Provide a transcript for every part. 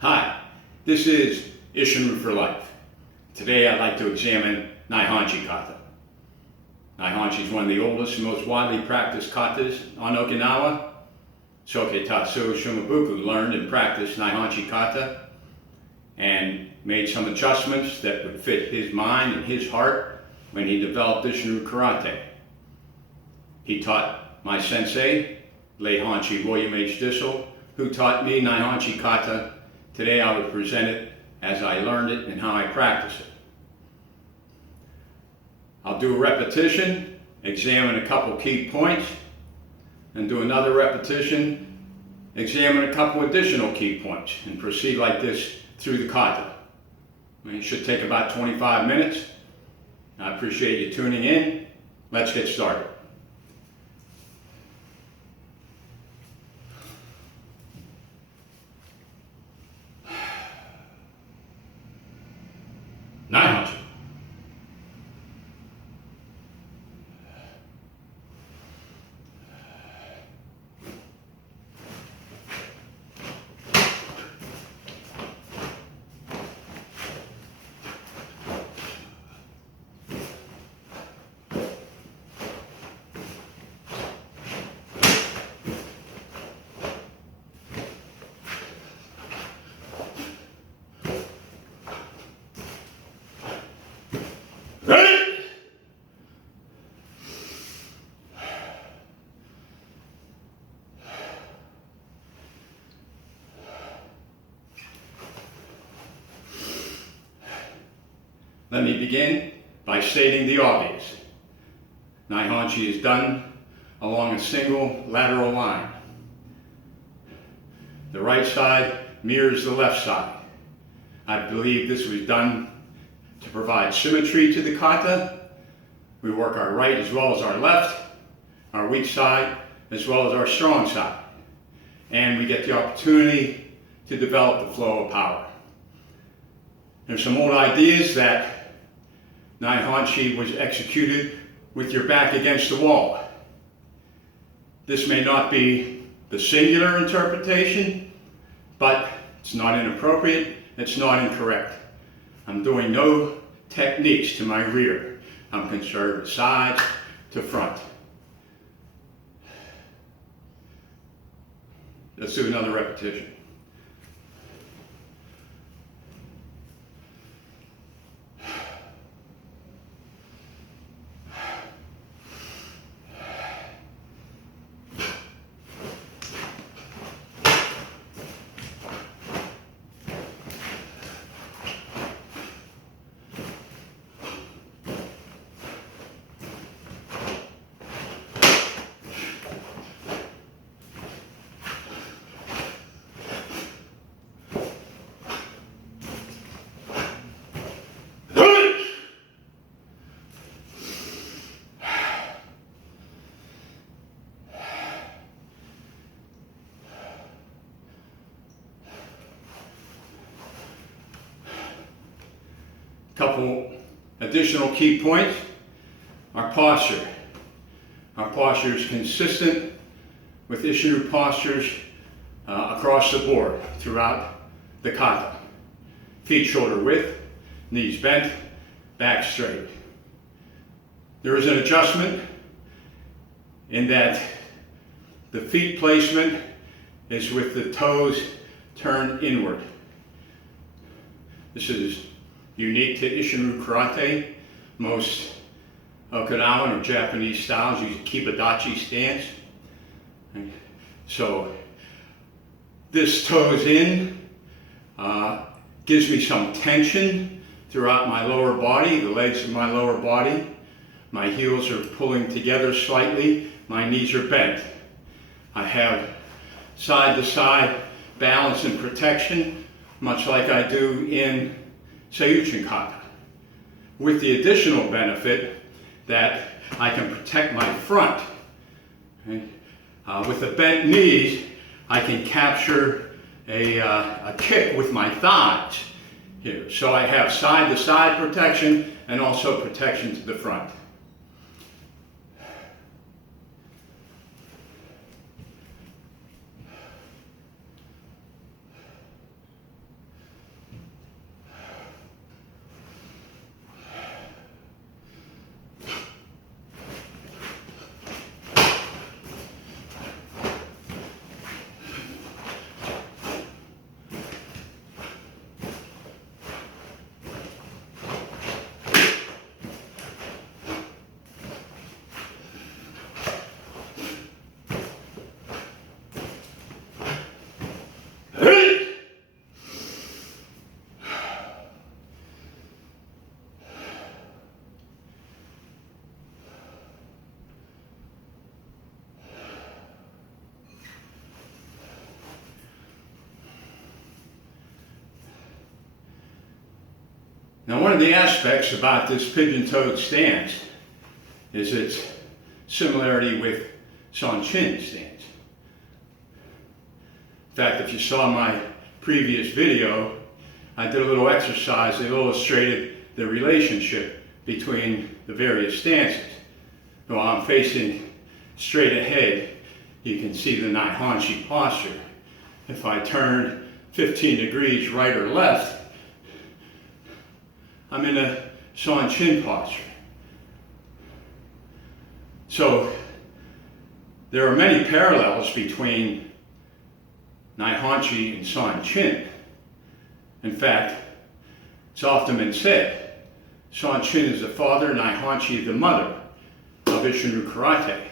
Hi, this is Isshinryu for Life. Today I'd like to examine Naihanchi Kata. Naihanchi is one of the oldest and most widely practiced katas on Okinawa. Soketatsu Shumabuku learned and practiced Naihanchi Kata and made some adjustments that would fit his mind and his heart when he developed Isshinryu Karate. He taught my sensei, Naihanchi William H. Dissel, who taught me Naihanchi Kata. Today I would present it as I learned it and how I practice it. I'll do a repetition, examine a couple key points, and do another repetition, examine a couple additional key points, and proceed like this through the kata. It should take about 25 minutes. I appreciate you tuning in. Let's get started. Naihanchi. Ready? Let me begin by stating the obvious. Naihanchi is done along a single lateral line. The right side mirrors the left side. I believe this was done to provide symmetry to the kata. We work our right as well as our left, our weak side as well as our strong side. And we get the opportunity to develop the flow of power. There's some old ideas that Naihanchi was executed with your back against the wall. This may not be the singular interpretation, but it's not inappropriate, it's not incorrect. I'm doing no techniques to my rear. I'm concerned with sides to front. Let's do another repetition. Couple additional key points. Our posture. Our posture is consistent with Isshinryu postures across the board throughout the kata. Feet shoulder width, knees bent, back straight. There is an adjustment in that the feet placement is with the toes turned inward. This is unique to Isshinryu Karate. Most Okinawan or Japanese styles use a kibadachi stance. So this toes in gives me some tension throughout my lower body, the legs of my lower body. My heels are pulling together slightly, my knees are bent. I have side to side balance and protection, much like I do in Kata, with the additional benefit that I can protect my front. Okay? With the bent knees, I can capture a kick with my thighs here. So I have side-to-side protection and also protection to the front. Now, one of the aspects about this pigeon-toed stance is its similarity with Sanchin stance. In fact, if you saw my previous video, I did a little exercise that illustrated the relationship between the various stances. While I'm facing straight ahead, you can see the Naihanchi posture. If I turn 15 degrees right or left, I'm in a Sanchin posture. So there are many parallels between Naihanchi and Sanchin. In fact, it's often been said, Sanchin is the father, Naihanchi the mother of Isshinryu karate.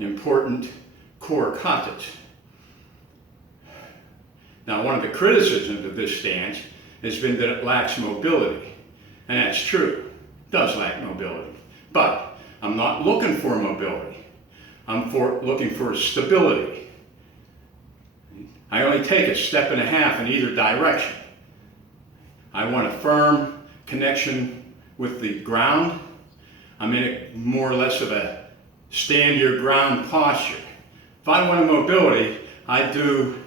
Important core katas. Now, one of the criticisms of this stance has been that it lacks mobility. And that's true. It does lack mobility. But I'm not looking for mobility. I'm looking for stability. I only take a step and a half in either direction. I want a firm connection with the ground. I'm in a more or less of a stand your ground posture. If I want a mobility, I do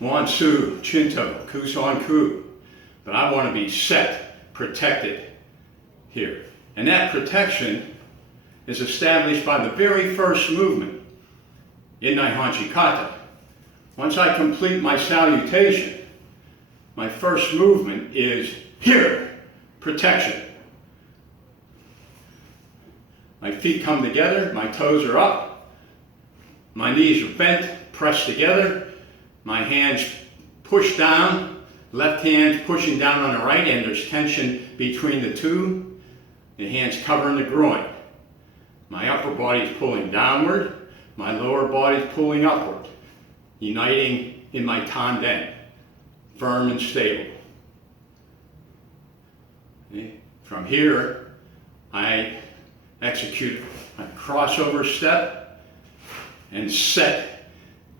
Wansu, Chinto, Kusan Ku. But I want to be set, protected here. And that protection is established by the very first movement in Naihanchi Kata. Once I complete my salutation, my first movement is here, protection. My feet come together, my toes are up, my knees are bent, pressed together, my hands push down, left hand pushing down on the right, and there's tension between the two. The hands covering the groin. My upper body is pulling downward, my lower body is pulling upward, uniting in my tanden, firm and stable. From here, I execute a crossover step and set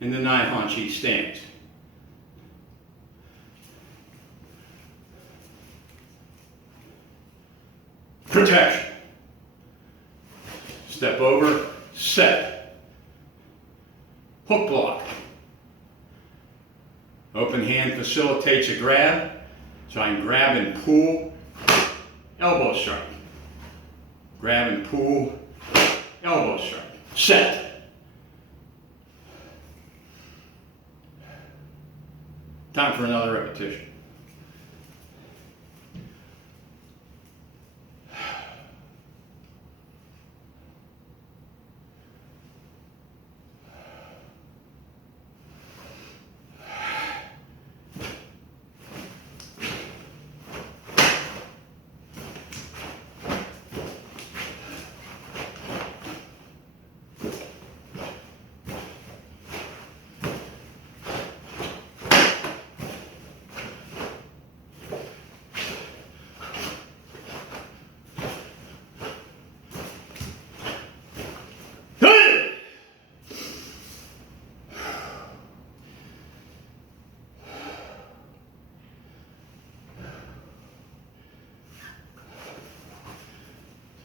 in the Naihanchi stance. Protection. Step over, set. Hook block. Open hand facilitates a grab, so I can grab and pull, elbow strike. Grab and pull, elbow strike. Set. Time for another repetition.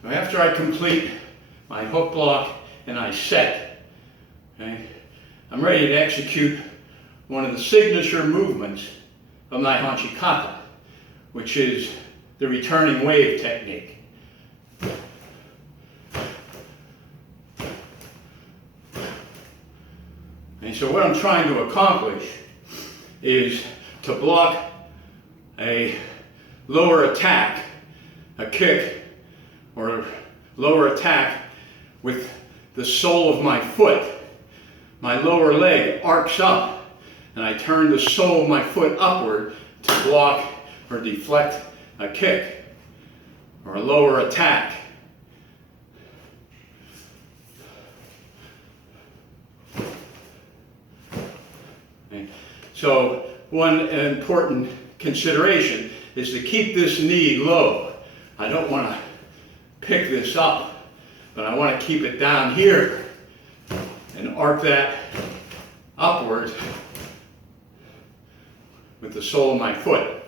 So after I complete my hook block and I set, okay, I'm ready to execute one of the signature movements of Naihanchi Kata, which is the returning wave technique. And so what I'm trying to accomplish is to block a lower attack, a kick, or a lower attack with the sole of my foot. My lower leg arcs up, and I turn the sole of my foot upward to block or deflect a kick or a lower attack. Okay. So one important consideration is to keep this knee low. I don't want to pick this up, but I want to keep it down here and arc that upward with the sole of my foot.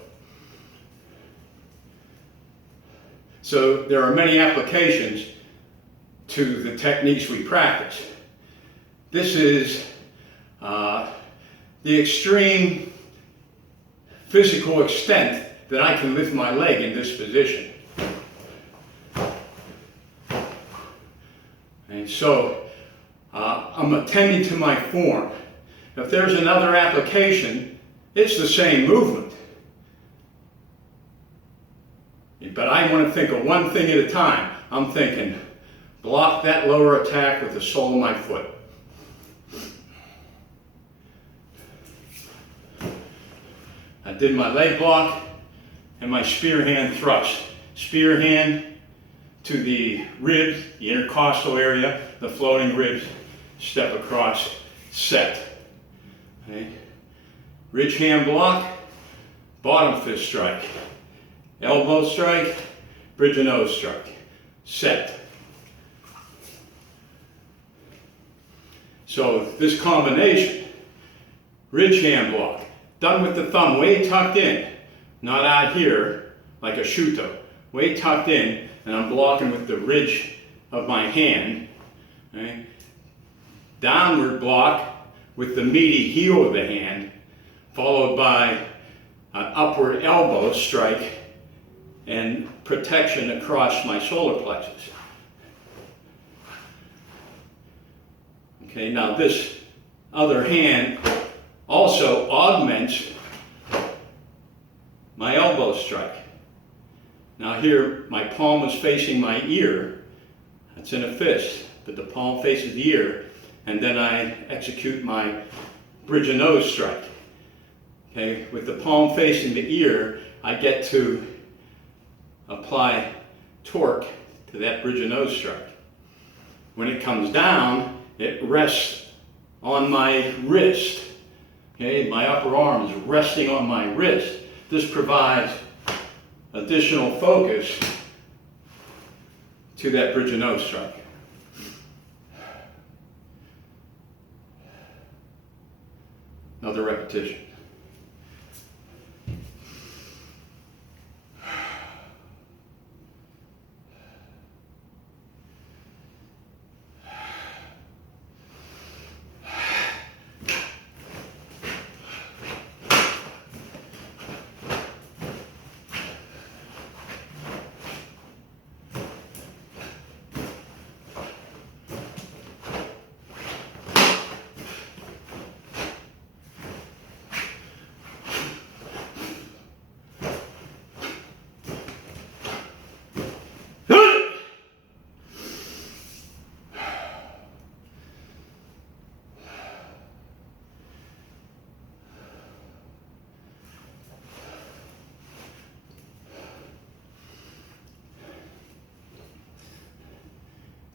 So there are many applications to the techniques we practice. This is the extreme physical extent that I can lift my leg in this position. And so I'm attending to my form. If there's another application, it's the same movement. But I want to think of one thing at a time. I'm thinking, block that lower attack with the sole of my foot. I did my leg block and my spear hand thrust. Spear hand to the ribs, the intercostal area, the floating ribs, step across, set. Okay. Ridge hand block, bottom fist strike. Elbow strike, bridge of nose strike. Set. So this combination, ridge hand block, done with the thumb way tucked in, not out here like a shuto, way tucked in, and I'm blocking with the ridge of my hand. Okay. Downward block with the meaty heel of the hand, followed by an upward elbow strike and protection across my solar plexus. Okay, now this other hand also augments my elbow strike. Now here, my palm is facing my ear. That's in a fist, but the palm faces the ear, and then I execute my bridge of nose strike. Okay, with the palm facing the ear, I get to apply torque to that bridge of nose strike. When it comes down, it rests on my wrist. Okay, my upper arm is resting on my wrist. This provides additional focus to that bridge of nose strike. Another repetition.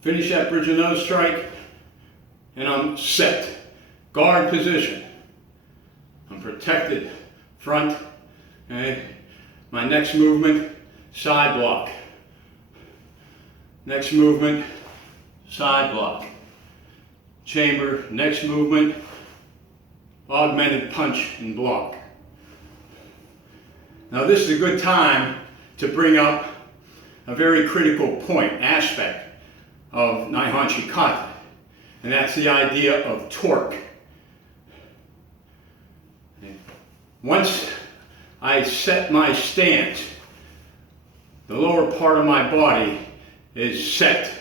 Finish that bridge of nose strike, and I'm set. Guard position. I'm protected. Front. Okay. My next movement, side block. Next movement, side block. Chamber, next movement, augmented punch and block. Now this is a good time to bring up a very critical point, aspect of Naihanchi Kata, and that's the idea of torque. Once I set my stance, the lower part of my body is set.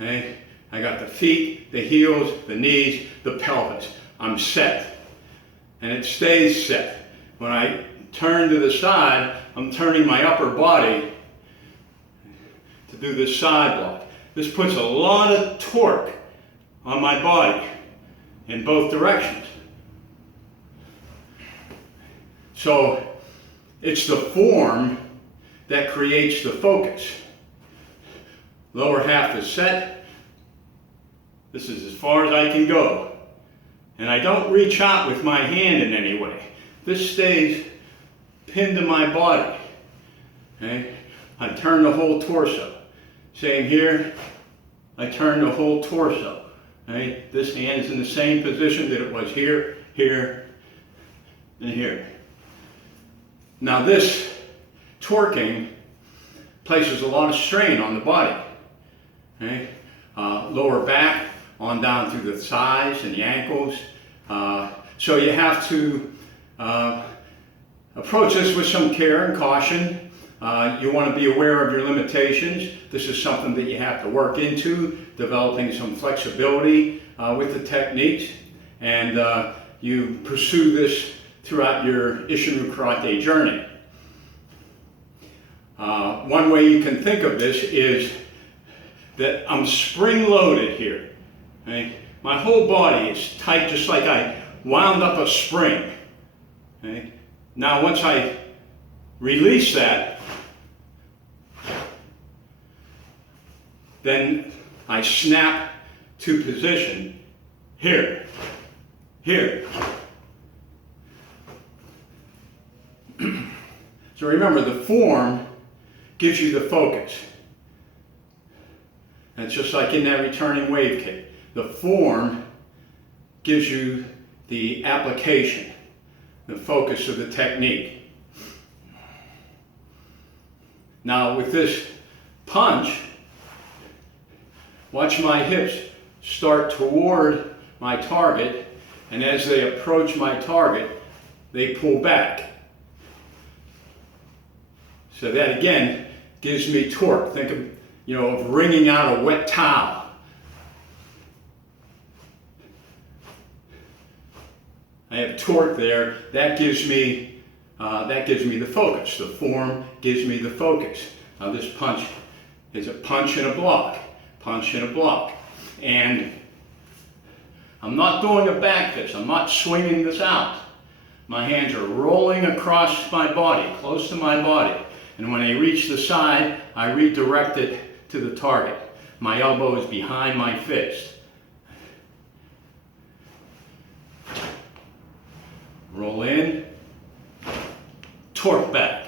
Okay? I got the feet, the heels, the knees, the pelvis. I'm set, and it stays set. When I turn to the side, I'm turning my upper body to do this side block. This puts a lot of torque on my body in both directions. So it's the form that creates the focus. Lower half is set. This is as far as I can go. And I don't reach out with my hand in any way. This stays pinned to my body. Okay? I turn the whole torso. Same here, I turn the whole torso. Okay? This hand is in the same position that it was here, here, and here. Now this torquing places a lot of strain on the body. Okay? Lower back, on down through the thighs and the ankles. So you have to approach this with some care and caution. You want to be aware of your limitations. This is something that you have to work into, developing some flexibility with the techniques, and you pursue this throughout your Isshinryu karate journey. One way you can think of this is that I'm spring-loaded here. Okay? My whole body is tight, just like I wound up a spring. Okay? Now once I release that, then I snap to position here, here. So remember, the form gives you the focus. And it's just like in that returning wave kick. The form gives you the application, the focus of the technique. Now with this punch, watch my hips start toward my target, and as they approach my target, they pull back. So that again gives me torque. Think of wringing out a wet towel. I have torque there. That gives me the focus. The form gives me the focus. Now this punch is a punch and a block, punch and a block, and I'm not doing a back fist. I'm not swinging this out. My hands are rolling across my body, close to my body. And when I reach the side, I redirect it to the target. My elbow is behind my fist. Roll in, torque back.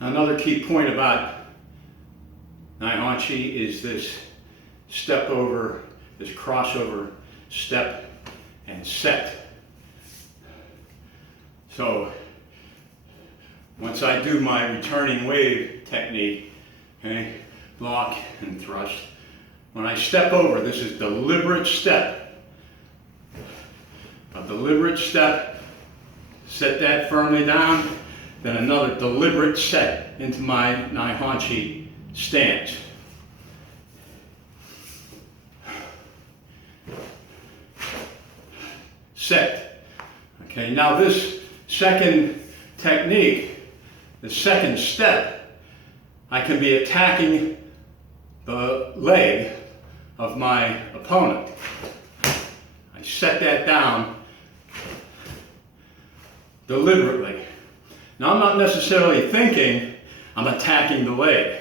Another key point about Naihanchi is this step over, this crossover step and set. So once I do my returning wave technique, okay, block and thrust, when I step over, this is deliberate step. A deliberate step, set that firmly down, then another deliberate set into my Naihanchi stance. Set. Okay, now this second technique, the second step, I can be attacking the leg of my opponent. I set that down deliberately. Now I'm not necessarily thinking I'm attacking the leg.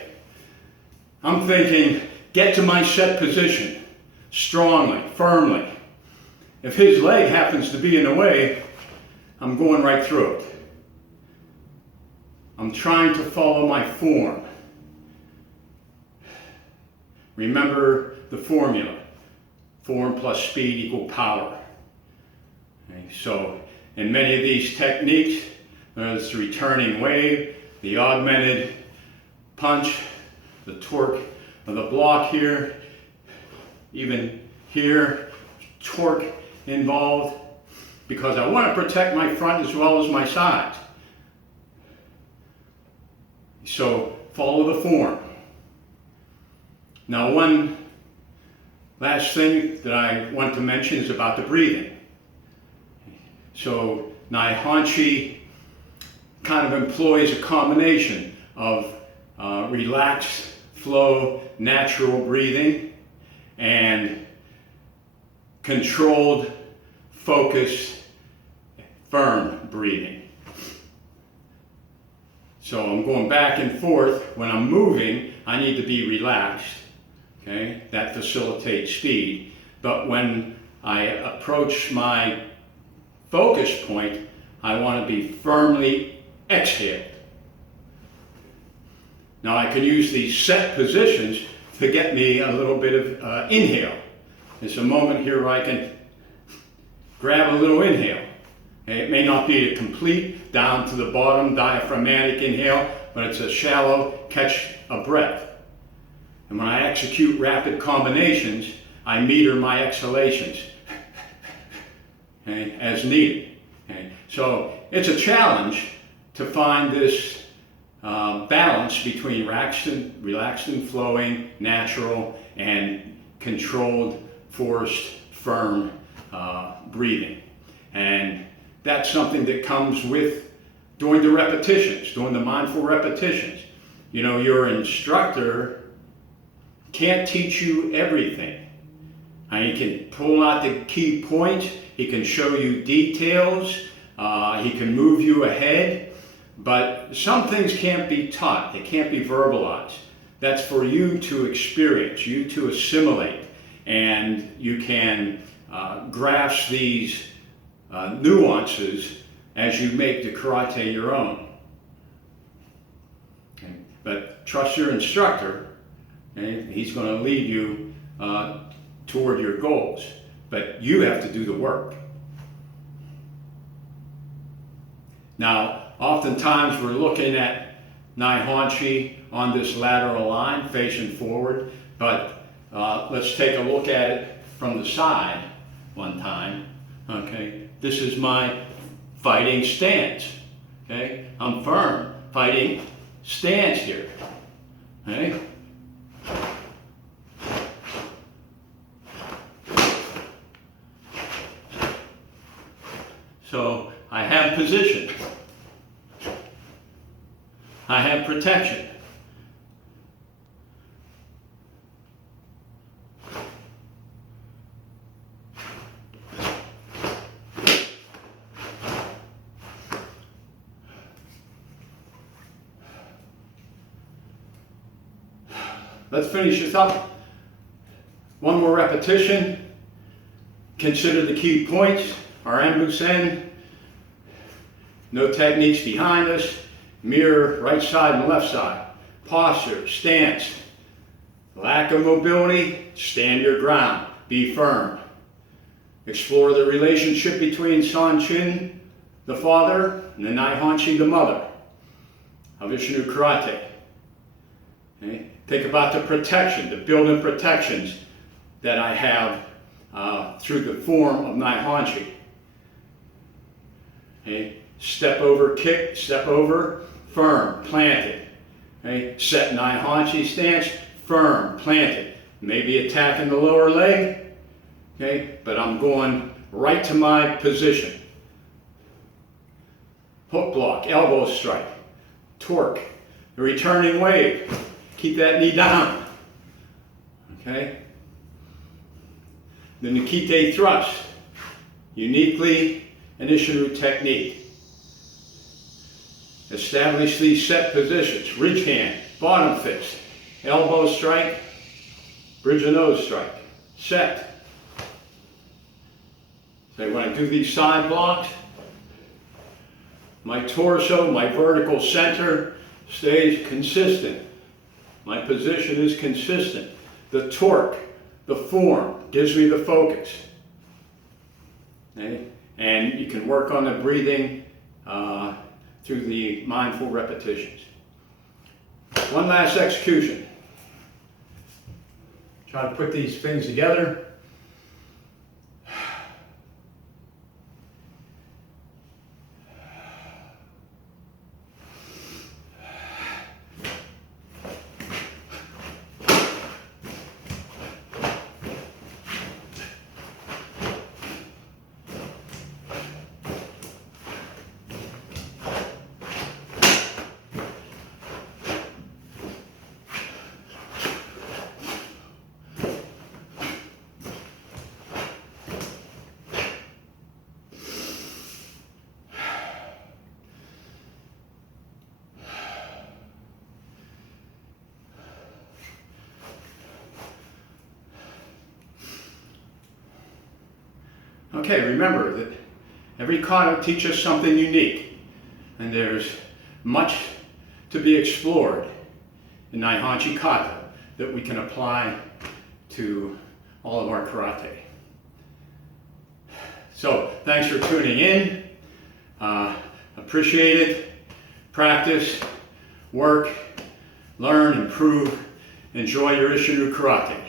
I'm thinking, get to my set position, strongly, firmly. If his leg happens to be in the way, I'm going right through it. I'm trying to follow my form. Remember the formula. Form plus speed equal power. Okay, so in many of these techniques, there's the returning wave, the augmented punch, the torque of the block here, even here, torque involved, because I want to protect my front as well as my sides. So follow the form. Now, one last thing that I want to mention is about the breathing. So Naihanchi kind of employs a combination of relaxed flow, natural breathing, and controlled, focused, firm breathing. So I'm going back and forth. When I'm moving, I need to be relaxed. Okay, that facilitates speed. But when I approach my focus point, I want to be firmly exhaled. Now I can use these set positions to get me a little bit of inhale. There's a moment here where I can grab a little inhale. Okay, it may not be a complete down to the bottom diaphragmatic inhale, but it's a shallow catch a breath. And when I execute rapid combinations, I meter my exhalations, okay, as needed. Okay. So it's a challenge to find this balance between relaxed and flowing, natural, and controlled, forced, firm breathing. And that's something that comes with doing the repetitions, doing the mindful repetitions. You know, your instructor can't teach you everything. He can pull out the key points, he can show you details, he can move you ahead, but some things can't be taught, they can't be verbalized. That's for you to experience, you to assimilate, and you can grasp these nuances as you make the karate your own. Okay. But trust your instructor. Okay? He's going to lead you toward your goals, but you have to do the work. Now, oftentimes we're looking at Naihanchi on this lateral line facing forward, but let's take a look at it from the side one time. Okay, this is my fighting stance. Okay, I'm firm, fighting stance here. Okay. So I have position. I have protection. Let's finish this up. One more repetition. Consider the key points. Our embusen. No techniques behind us. Mirror right side and left side. Posture, stance. Lack of mobility, stand your ground. Be firm. Explore the relationship between Sanchin, the father, and the Naihanchi, the mother, of Isshinryu Karate. Okay? Think about the protection, the built-in protections that I have through the form of Naihanchi. Okay? Step over, kick, step over, firm, planted. Okay? Set Naihanchi stance, firm, planted. Maybe attacking the lower leg, okay? But I'm going right to my position. Hook block, elbow strike, torque, the returning wave. Keep that knee down, okay? Then the Kite thrust, uniquely an Isshinryu technique. Establish these set positions, ridge hand, bottom fist, elbow strike, bridge of nose strike, set. So when I do these side blocks, my torso, my vertical center stays consistent. My position is consistent. The torque, the form, gives me the focus. Okay? And you can work on the breathing through the mindful repetitions. One last execution. Try to put these things together. Okay, remember that every kata teaches us something unique, and there's much to be explored in Naihanchi Kata that we can apply to all of our karate. So, thanks for tuning in. Appreciate it. Practice, work, learn, improve, enjoy your Isshinryu karate.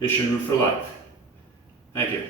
Isshinryu for life. Thank you.